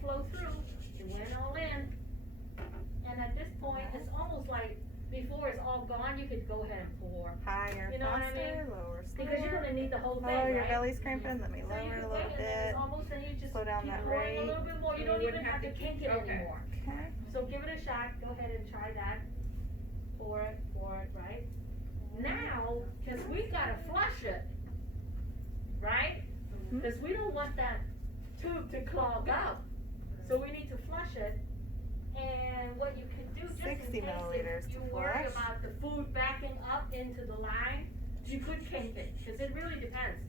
flow through. It went all in. And at this point, it's almost like before it's all gone, you could go ahead and pour. Higher, You know what I faster, mean? lower, slower. Because you're gonna need the whole thing, Oh, right? your belly's cramping. Let me So you lower it can a wait, little and then bit. it's almost, then you just Slow down keep that pouring a rate. little bit more. You So don't you even wouldn't have to have to kink it keep- okay. anymore. Okay. So give it a shot. Go ahead and try that. Pour it, right? Now, because we gotta flush it, right? Mhm. Because we don't want that tube to clog up. So we need to flush it. And what you can do, just 60 in case milliliters if you to worry flush. about the food backing up into the line, you could kink it, because it really depends.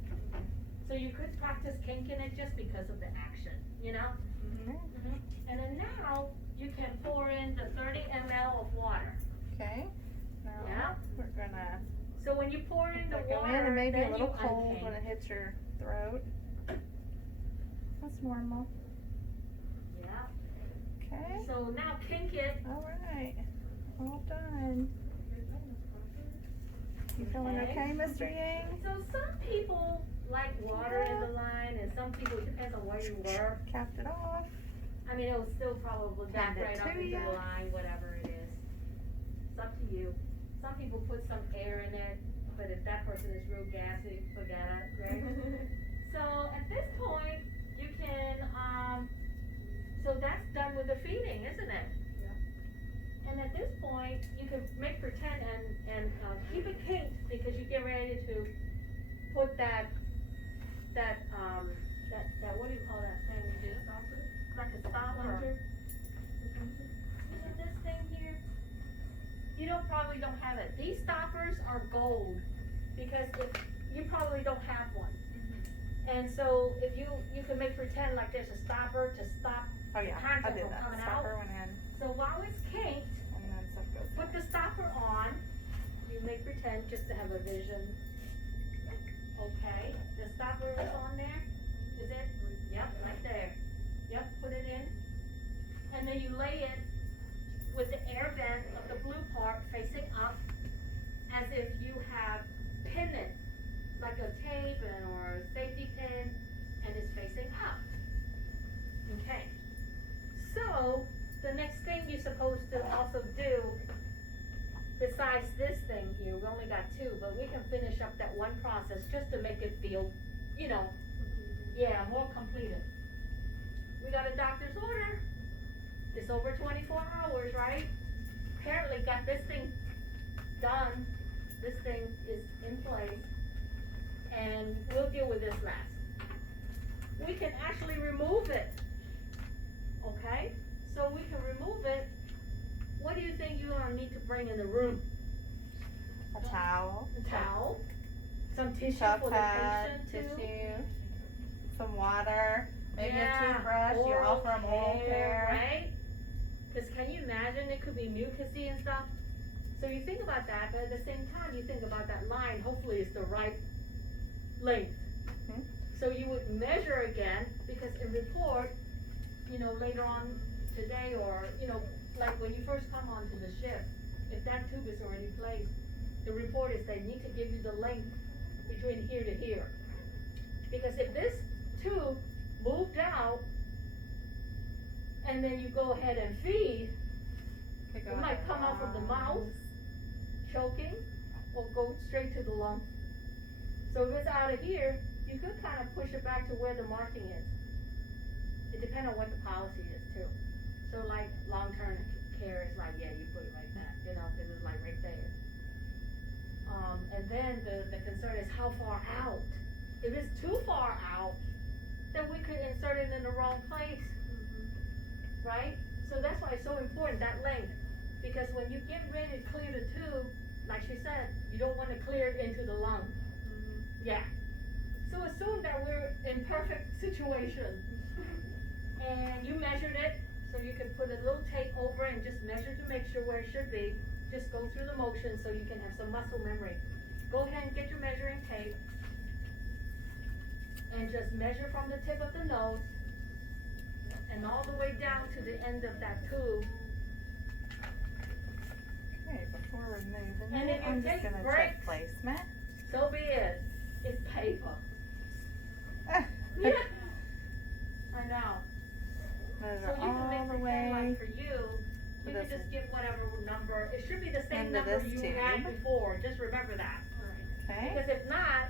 So you could practice kinking it just because of the action, you know? Okay. And then now, you can pour in the 30 ml of water. Okay. Now Yeah. we're gonna So when you pour in the let that go water, in and maybe then a little you cold unkink. when it hits your throat. That's normal. Yeah. Okay. So now kink it. All right. All done. You feeling okay, Mr. Yang? So some people like water in the line, and some people, it depends on where you were. Capped it off. I mean, it will still probably back Hand it right up to into ya. the line, whatever it is. It's up to you. Some people put some air in it, but if that person is real gassy, forget it, right? So at this point, you can, so that's done with the feeding, isn't it? Yeah. And at this point, you can make pretend and keep it kinked, because you get ready to put that, what do you call that thing we do? Like a stopper. See this thing here? You probably don't have it. These stoppers are gold, because you probably don't have one. And so if you can make pretend like there's a stopper to stop Oh yeah, I content did from that. coming Stopper out. went in, So while it's kinked, and then stuff goes put down. the stopper on. You make pretend just to have a vision. Okay, the stopper is on there. Is it? Yep, right there. Yep, put it in. And then you lay it with the air vent of the blue part facing up, as if you have pinned it, like a tape or a safety pin, and it's facing up. Okay. So, the next thing you're supposed to also do, besides this thing here, we only got two, but we can finish up that one process just to make it feel, yeah, more completed. We got a doctor's order. It's over 24 hours, right? Apparently got this thing done. This thing is in place. And we'll deal with this last. We can actually remove it. Okay? So we can remove it. What do you think you're gonna need to bring in the room? A towel, A towel, some tissue soft for the pad, patient too. tissue, some water, maybe Yeah, a toothbrush. You oral offer them oral care. right? Because can you imagine, it could be mucousy and stuff. So you think about that, but at the same time, you think about that line, hopefully it's the right length. Mhm. So you would measure again, because in report, later on today, or, like when you first come onto the shift, if that tube is already placed, the report is they need to give you the length between here to here. Because if this tube moved out, and then you go ahead and feed, Could go it in might the come out from the mouth, lungs. choking, or go straight to the lung. So if it's out of here, you could kind of push it back to where the marking is. It depends on what the policy is too. So like long-term care is like, yeah, you put it like that, because it's like right there. And then the concern is how far out. If it's too far out, then we could insert it in the wrong place. Right? So that's why it's so important, that length. Because when you get ready to clear the tube, like she said, you don't want to clear it into the lung. Yeah. So assume that we're in perfect situation. And you measured it, so you can put a little tape over and just measure to make sure where it should be. Just go through the motion so you can have some muscle memory. Go ahead and get your measuring tape. And just measure from the tip of the nose and all the way down to the end of that tube. Okay, before removing And it, if you I'm just take gonna breaks- check placement. So be it. It's paper. Yeah. I know. Measure So you can make all the pretend way. like for you to can this just give whatever number. It should be the same into number this you had tube. before. Just remember that. Okay. Because if not,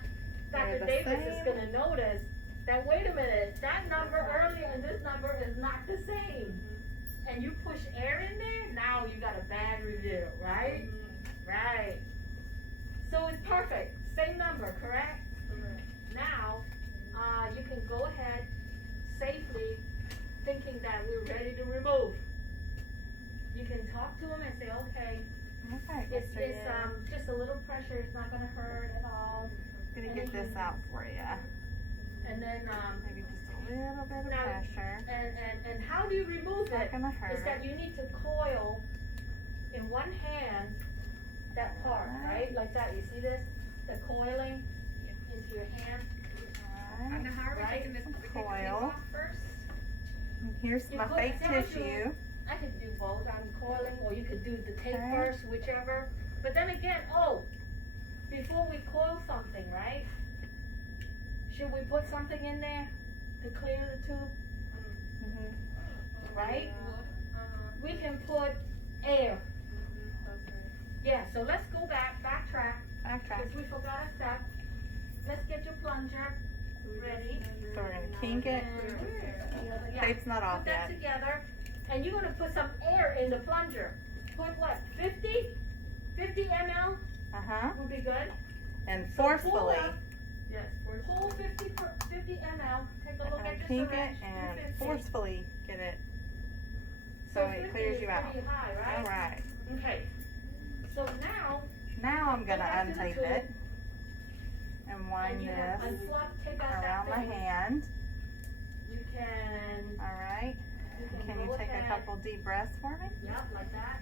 They're Dr. the Davis is same. gonna notice that, wait a minute, that number earlier and this number is not the same. And you push air in there, now you got a bad review, right? Right. So it's perfect, same number, correct? Now, you can go ahead safely, thinking that we're ready to remove. You can talk to them and say, okay, Okay, it's Mr. Yin. just a little pressure, it's not gonna hurt at all. Gonna and get then this you- out for you. And then, Maybe just a little bit of Now- pressure. and how do you remove It's not it? gonna Is that hurt. you need to coil in one hand that part, right? Like that, you see this? The coiling into your hand. Alright. Now, how are we Right. taking this particular tape Coil. off first? And here's You my could fake tell you- tissue. I could do both, I'm coiling, or you could do the tape Okay. first, whichever. But then again, before we coil something, right? Should we put something in there to clear the tube, Mm-hmm. right? We can put air. Yeah, so let's go backtrack, Backtrack. because we forgot a step. Let's get your plunger ready. So we're gonna kink it. And, yeah, Tape's not off put that yet. together, and you're gonna put some air in the plunger. Put what, 50 ml Uh-huh. would be good. And So pull forcefully. up, yes, pull 50 ml, take a look And at your kink it syringe, and 50. forcefully get it. So so it 50 clears is you out. pretty high, right? Alright. Okay, so now, Now I'm gonna back to the untape tube. it. And and wind you can this unflop, take out around that my thing. hand. You can, Alright. Can you go take a ahead. couple deep breaths for me? Yep, like that.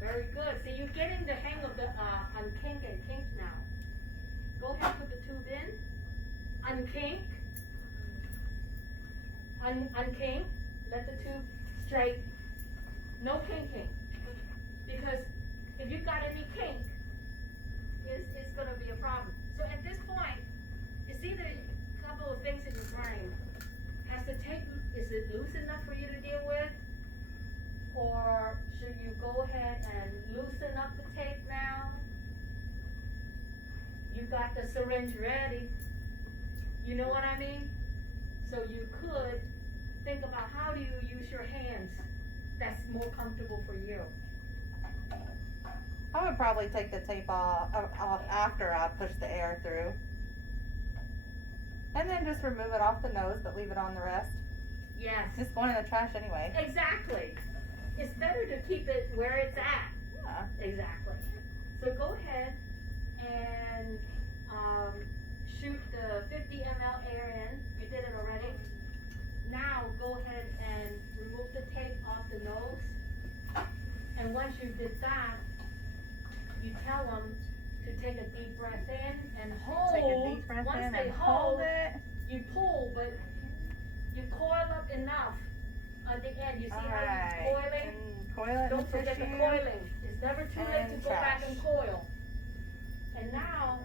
Very good. So you're getting the hang of the unkink and kink now. Go ahead, put the tube in. Unkink. Unkink. Let the tube straight. No kinking. Because if you've got any kink, it's gonna be a problem. So at this point, it's either a couple of things in your brain. Has the tape, is it loose enough for you to deal with? Or should you go ahead and loosen up the tape now? You got the syringe ready. You know what I mean? So you could think about how do you use your hands that's more comfortable for you. I would probably take the tape off after I push the air through. And then just remove it off the nose, but leave it on the rest. Yes, It's going in the trash anyway. exactly. It's better to keep it where it's at. Yeah. Exactly. So go ahead and shoot the 50 ml air in. You did it already. Now go ahead and remove the tape off the nose. And once you did that, you tell them to take a deep breath in and hold. Take a deep breath Once in they and hold it. you pull, but you coil up enough at the end. You see how Alright. you're coiling? And coil it in Don't the forget the tissue. coiling. It's never too late to And go back trash. and coil. And now,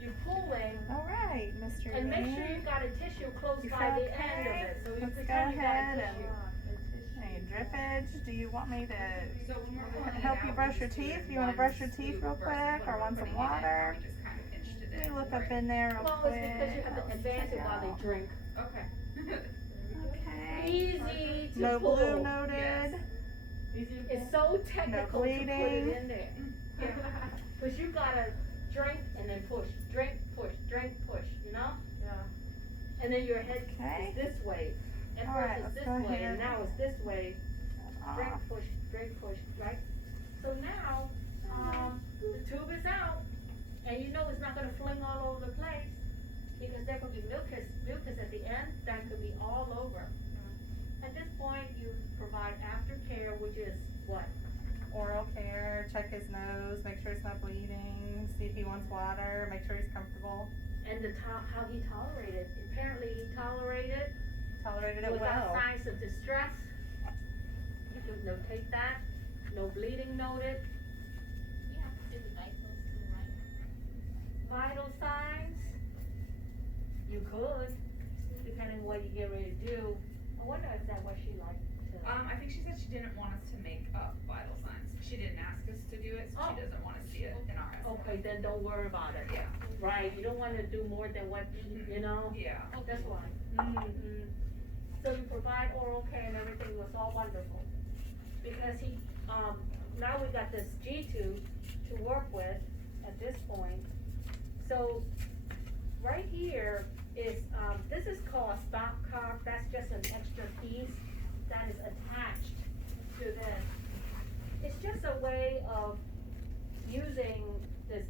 you're pulling, Alright, Mr. and make Yin. sure you got a tissue close You by feel the end of okay? it, so you Let's go pretend you got a ahead and tissue. Hey, drippage, do you want me to So when we're pulling it help out, you we brush your just do it teeth? in You wanna one brush your teeth swoop real versus quick, or when want we're some putting it in, water? we just kind of pinched it Let me in look for up it. in there real Well, quick. it's because you have to Let's advance it check while they out. drink. Okay. Okay. Easy to No pull. blue noted. It's so technical to put it bleeding. in there. Cause you gotta drink and then push, drink, push, you know? Yeah. And then your head Okay. is this way. At All first right, it's let's this go way, ahead. and now it's this way. Drink, Off. push, right? So now, the tube is out, and you know it's not gonna fling all over the place, because there could be mucus at the end, that could be all over. At this point, you provide aftercare, which is what? Oral care, check his nose, make sure it's not bleeding, see if he wants water, make sure he's comfortable. And how he tolerated. Apparently he tolerated Tolerated it without well. signs of distress. You can notate that. No bleeding noted. You have to do the vitals too, right? Vital signs, you could, depending what you get ready to do. I wonder if that what she liked to. I think she said she didn't want us to make up vital signs. She didn't ask us to do it, so Oh. she doesn't wanna see it in our estimate. Okay, then don't worry about it. Yeah, Right, you don't wanna do more than what, you know? yeah. That's why. Mm-hmm. So you provide oral care and everything was all wonderful. Because he, now we got this G2 to work with at this point. So, right here is, this is called a stop card, that's just an extra piece that is attached to this. It's just a way of using this